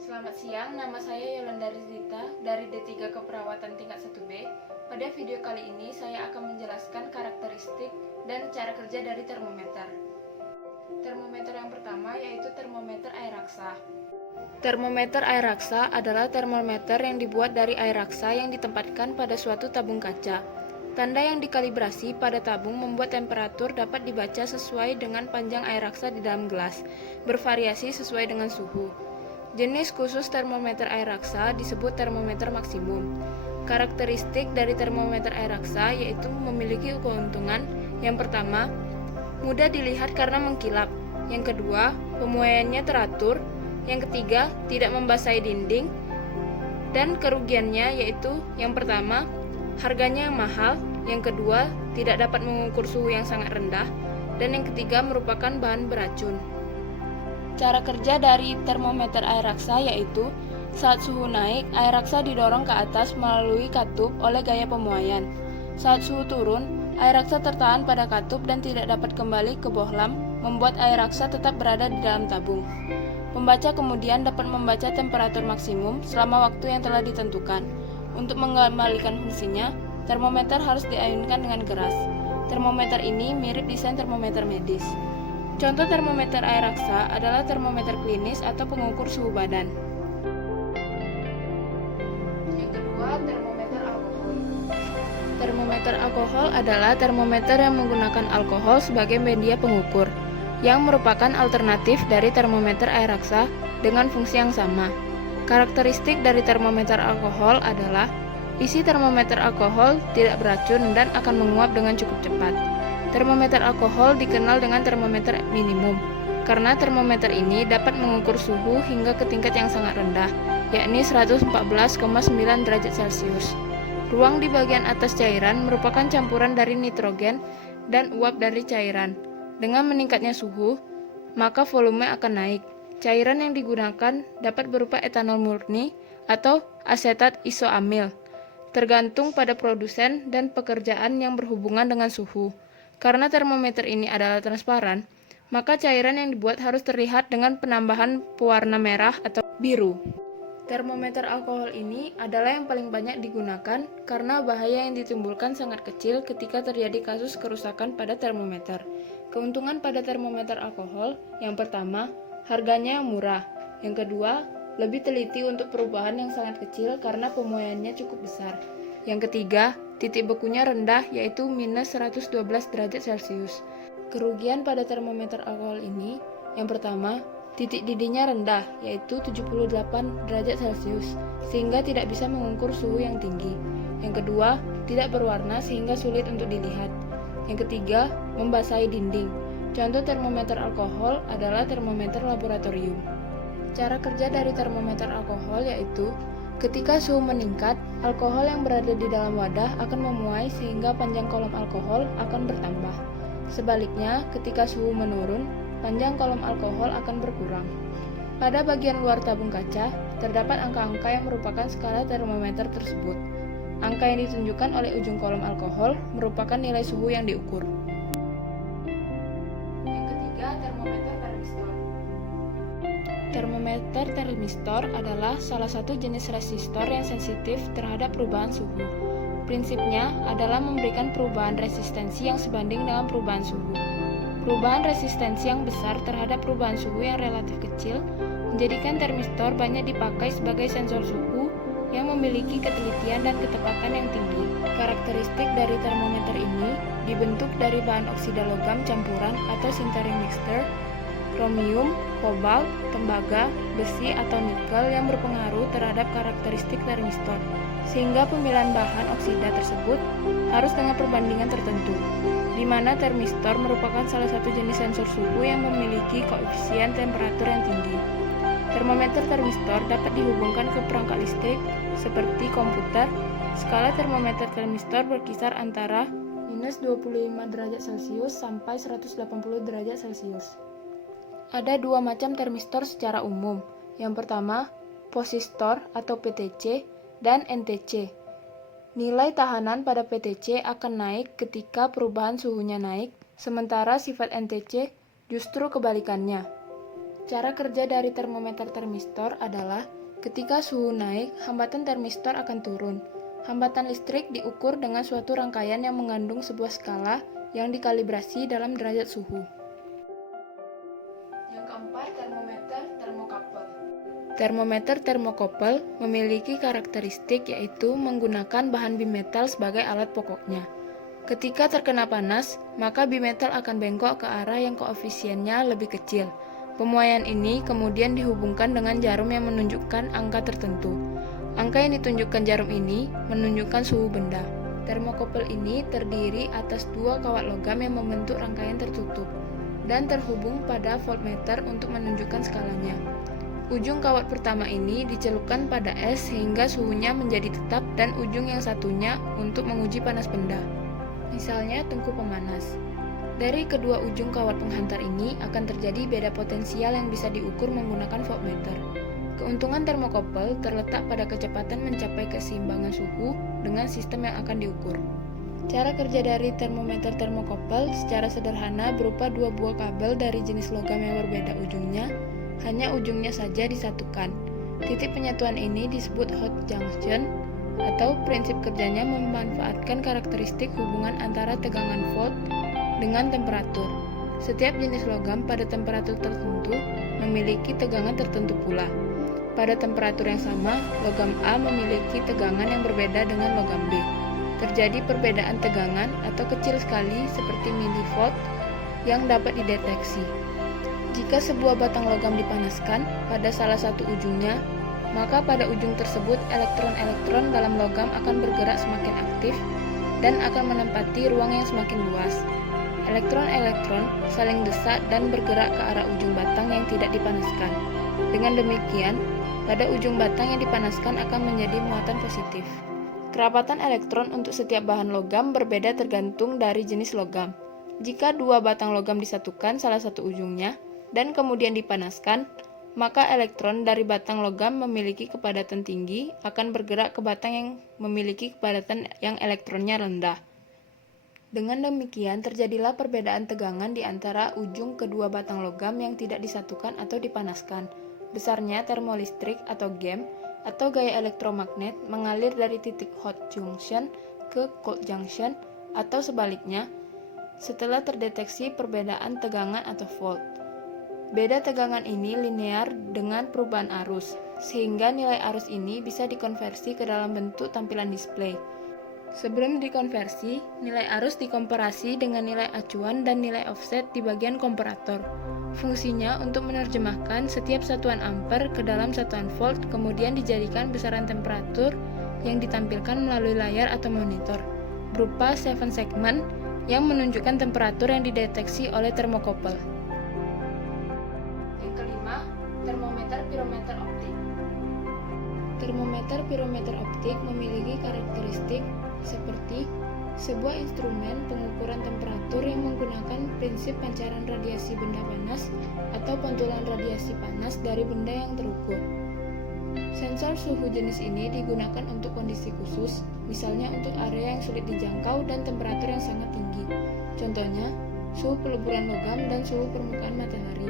Selamat siang, nama saya Yolanda Rizita dari D3 Keperawatan tingkat 1B. Pada video kali ini saya akan menjelaskan karakteristik dan cara kerja dari termometer. Termometer yang pertama yaitu termometer air raksa. Termometer air raksa adalah termometer yang dibuat dari air raksa yang ditempatkan pada suatu tabung kaca. Tanda yang dikalibrasi pada tabung membuat temperatur dapat dibaca sesuai dengan panjang air raksa di dalam gelas, bervariasi sesuai dengan suhu. Jenis khusus termometer air raksa disebut termometer maksimum. Karakteristik dari termometer air raksa yaitu memiliki keuntungan. Yang pertama, mudah dilihat karena mengkilap. Yang kedua, pemuaiannya teratur. Yang ketiga, tidak membasahi dinding. Dan kerugiannya yaitu yang pertama, harganya yang mahal. Yang kedua, tidak dapat mengukur suhu yang sangat rendah. Dan yang ketiga, merupakan bahan beracun. Cara kerja dari termometer air raksa yaitu saat suhu naik, air raksa didorong ke atas melalui katup oleh gaya pemuaian. Saat suhu turun, air raksa tertahan pada katup dan tidak dapat kembali ke bohlam, membuat air raksa tetap berada di dalam tabung. Pembaca kemudian dapat membaca temperatur maksimum selama waktu yang telah ditentukan. Untuk mengembalikan fungsinya, termometer harus diayunkan dengan keras. Termometer ini mirip desain termometer medis. Contoh termometer air raksa adalah termometer klinis atau pengukur suhu badan. Yang kedua, termometer alkohol. Termometer alkohol adalah termometer yang menggunakan alkohol sebagai media pengukur, yang merupakan alternatif dari termometer air raksa dengan fungsi yang sama. Karakteristik dari termometer alkohol adalah isi termometer alkohol tidak beracun dan akan menguap dengan cukup cepat. Termometer alkohol dikenal dengan termometer minimum, karena termometer ini dapat mengukur suhu hingga ke tingkat yang sangat rendah, yakni 114,9 derajat Celcius. Ruang di bagian atas cairan merupakan campuran dari nitrogen dan uap dari cairan. Dengan meningkatnya suhu, maka volume akan naik. Cairan yang digunakan dapat berupa etanol murni atau asetat isoamil, tergantung pada produsen dan pekerjaan yang berhubungan dengan suhu. Karena termometer ini adalah transparan, maka cairan yang dibuat harus terlihat dengan penambahan pewarna merah atau biru. Termometer alkohol ini adalah yang paling banyak digunakan karena bahaya yang ditimbulkan sangat kecil ketika terjadi kasus kerusakan pada termometer. Keuntungan pada termometer alkohol, yang pertama, harganya yang murah. Yang kedua, lebih teliti untuk perubahan yang sangat kecil karena pemuaiannya cukup besar. Yang ketiga, titik bekunya rendah yaitu minus 112 derajat Celcius. Kerugian pada termometer alkohol ini, yang pertama, titik didihnya rendah yaitu 78 derajat Celcius sehingga tidak bisa mengukur suhu yang tinggi. Yang kedua, tidak berwarna sehingga sulit untuk dilihat. Yang ketiga, membasahi dinding. Contoh termometer alkohol adalah termometer laboratorium. Cara kerja dari termometer alkohol yaitu ketika suhu meningkat, alkohol yang berada di dalam wadah akan memuai sehingga panjang kolom alkohol akan bertambah. Sebaliknya, ketika suhu menurun, panjang kolom alkohol akan berkurang. Pada bagian luar tabung kaca, terdapat angka-angka yang merupakan skala termometer tersebut. Angka yang ditunjukkan oleh ujung kolom alkohol merupakan nilai suhu yang diukur. Yang ketiga, termometer termistor. Termometer termistor adalah salah satu jenis resistor yang sensitif terhadap perubahan suhu. Prinsipnya adalah memberikan perubahan resistensi yang sebanding dengan perubahan suhu. Perubahan resistensi yang besar terhadap perubahan suhu yang relatif kecil menjadikan termistor banyak dipakai sebagai sensor suhu yang memiliki ketelitian dan ketepatan yang tinggi. Karakteristik dari termometer ini dibentuk dari bahan oksida logam campuran atau sintering mixture, kromium, kobalt, tembaga, besi atau nikel yang berpengaruh terhadap karakteristik termistor, sehingga pemilihan bahan oksida tersebut harus dengan perbandingan tertentu, di mana termistor merupakan salah satu jenis sensor suhu yang memiliki koefisien temperatur yang tinggi. Termometer termistor dapat dihubungkan ke perangkat listrik seperti komputer. Skala termometer termistor berkisar antara minus 25 derajat Celcius sampai 180 derajat Celcius. Ada dua macam termistor secara umum. Yang pertama, posistor atau PTC dan NTC. Nilai tahanan pada PTC akan naik ketika perubahan suhunya naik, sementara sifat NTC justru kebalikannya. Cara kerja dari termometer termistor adalah ketika suhu naik, hambatan termistor akan turun. Hambatan listrik diukur dengan suatu rangkaian yang mengandung sebuah skala yang dikalibrasi dalam derajat suhu. Yang keempat, termometer termokapel. Termometer termokapel memiliki karakteristik yaitu menggunakan bahan bimetal sebagai alat pokoknya. Ketika terkena panas, maka bimetal akan bengkok ke arah yang koefisiennya lebih kecil. Pemuaian ini kemudian dihubungkan dengan jarum yang menunjukkan angka tertentu. Angka yang ditunjukkan jarum ini menunjukkan suhu benda. Termokapel ini terdiri atas dua kawat logam yang membentuk rangkaian tertutup dan terhubung pada voltmeter untuk menunjukkan skalanya. Ujung kawat pertama ini dicelupkan pada es sehingga suhunya menjadi tetap dan ujung yang satunya untuk menguji panas benda. Misalnya tungku pemanas. Dari kedua ujung kawat penghantar ini akan terjadi beda potensial yang bisa diukur menggunakan voltmeter. Keuntungan termokapel terletak pada kecepatan mencapai keseimbangan suhu dengan sistem yang akan diukur. Cara kerja dari termometer termokapel secara sederhana berupa dua buah kabel dari jenis logam yang berbeda ujungnya, hanya ujungnya saja disatukan. Titik penyatuan ini disebut hot junction, atau prinsip kerjanya memanfaatkan karakteristik hubungan antara tegangan volt dengan temperatur. Setiap jenis logam pada temperatur tertentu memiliki tegangan tertentu pula. Pada temperatur yang sama, logam A memiliki tegangan yang berbeda dengan logam B. Terjadi perbedaan tegangan atau kecil sekali seperti milivolt yang dapat dideteksi. Jika sebuah batang logam dipanaskan pada salah satu ujungnya, maka pada ujung tersebut elektron-elektron dalam logam akan bergerak semakin aktif dan akan menempati ruang yang semakin luas. Elektron-elektron saling desak dan bergerak ke arah ujung batang yang tidak dipanaskan. Dengan demikian, pada ujung batang yang dipanaskan akan menjadi muatan positif. Kerapatan elektron untuk setiap bahan logam berbeda tergantung dari jenis logam. Jika dua batang logam disatukan salah satu ujungnya dan kemudian dipanaskan, maka elektron dari batang logam memiliki kepadatan tinggi akan bergerak ke batang yang memiliki kepadatan yang elektronnya rendah. Dengan demikian, terjadilah perbedaan tegangan di antara ujung kedua batang logam yang tidak disatukan atau dipanaskan. Besarnya termolistrik atau GEM atau gaya elektromagnet mengalir dari titik hot junction ke cold junction atau sebaliknya setelah terdeteksi perbedaan tegangan atau volt. Beda tegangan ini linear dengan perubahan arus, sehingga nilai arus ini bisa dikonversi ke dalam bentuk tampilan display. Sebelum dikonversi, nilai arus dikomparasi dengan nilai acuan dan nilai offset di bagian komparator. Fungsinya untuk menerjemahkan setiap satuan ampere ke dalam satuan volt, kemudian dijadikan besaran temperatur yang ditampilkan melalui layar atau monitor, berupa 7 segmen yang menunjukkan temperatur yang dideteksi oleh termokapel. Yang kelima, termometer pirometer optik. Termometer pirometer optik memiliki karakteristik seperti sebuah instrumen pengukuran temperatur yang menggunakan prinsip pancaran radiasi benda panas atau pantulan radiasi panas dari benda yang terukur. Sensor suhu jenis ini digunakan untuk kondisi khusus, misalnya untuk area yang sulit dijangkau dan temperatur yang sangat tinggi. Contohnya, suhu peleburan logam dan suhu permukaan matahari.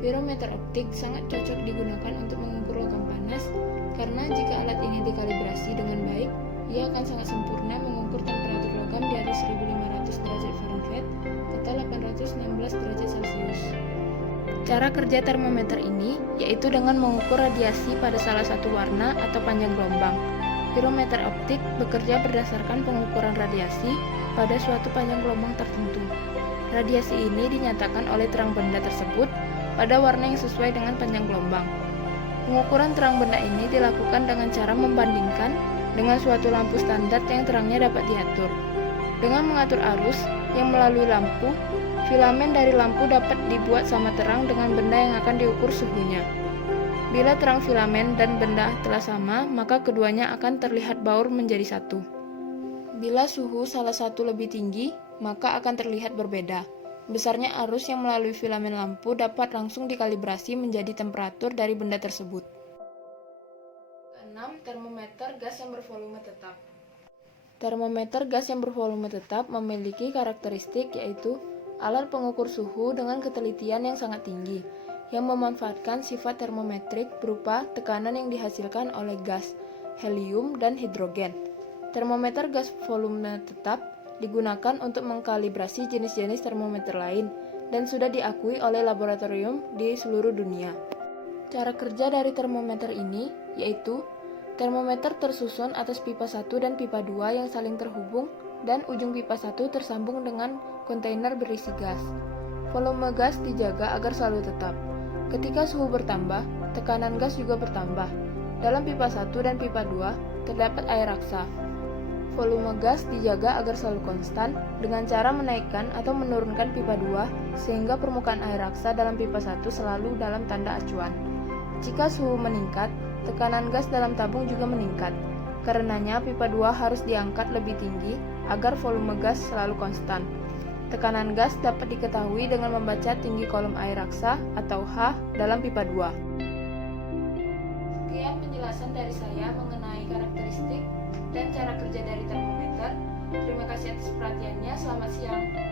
Pirometer optik sangat cocok digunakan untuk mengukur logam panas, karena jika alat ini dikalibrasi dengan baik, ia akan sangat sempurna mengukur temperatur logam di atas 1500 derajat Fahrenheit atau 816 derajat Celcius. Cara kerja termometer ini yaitu dengan mengukur radiasi pada salah satu warna atau panjang gelombang. Pirometer optik bekerja berdasarkan pengukuran radiasi pada suatu panjang gelombang tertentu. Radiasi ini dinyatakan oleh terang benda tersebut pada warna yang sesuai dengan panjang gelombang. Pengukuran terang benda ini dilakukan dengan cara membandingkan dengan suatu lampu standar yang terangnya dapat diatur. Dengan mengatur arus yang melalui lampu, filamen dari lampu dapat dibuat sama terang dengan benda yang akan diukur suhunya. Bila terang filamen dan benda telah sama, maka keduanya akan terlihat baur menjadi satu. Bila suhu salah satu lebih tinggi, maka akan terlihat berbeda. Besarnya arus yang melalui filamen lampu dapat langsung dikalibrasi menjadi temperatur dari benda tersebut. 6. Termometer gas yang bervolume tetap. Termometer gas yang bervolume tetap memiliki karakteristik yaitu alat pengukur suhu dengan ketelitian yang sangat tinggi. yang memanfaatkan sifat termometrik berupa tekanan yang dihasilkan oleh gas, helium, dan hidrogen. Termometer gas volume tetap digunakan untuk mengkalibrasi jenis-jenis termometer lain dan sudah diakui oleh laboratorium di seluruh dunia. Cara kerja dari termometer ini yaitu termometer tersusun atas pipa 1 dan pipa 2 yang saling terhubung dan ujung pipa 1 tersambung dengan kontainer berisi gas. Volume gas dijaga agar selalu tetap. Ketika suhu bertambah, tekanan gas juga bertambah. Dalam pipa 1 dan pipa 2 terdapat air raksa. Volume gas dijaga agar selalu konstan dengan cara menaikkan atau menurunkan pipa 2 sehingga permukaan air raksa dalam pipa 1 selalu dalam tanda acuan. Jika suhu meningkat, tekanan gas dalam tabung juga meningkat. Karenanya pipa 2 harus diangkat lebih tinggi agar volume gas selalu konstan. Tekanan gas dapat diketahui dengan membaca tinggi kolom air raksa atau H dalam pipa 2. Sekian penjelasan dari saya mengenai karakteristik dan cara kerja dari termometer. Terima kasih atas perhatiannya. Selamat siang.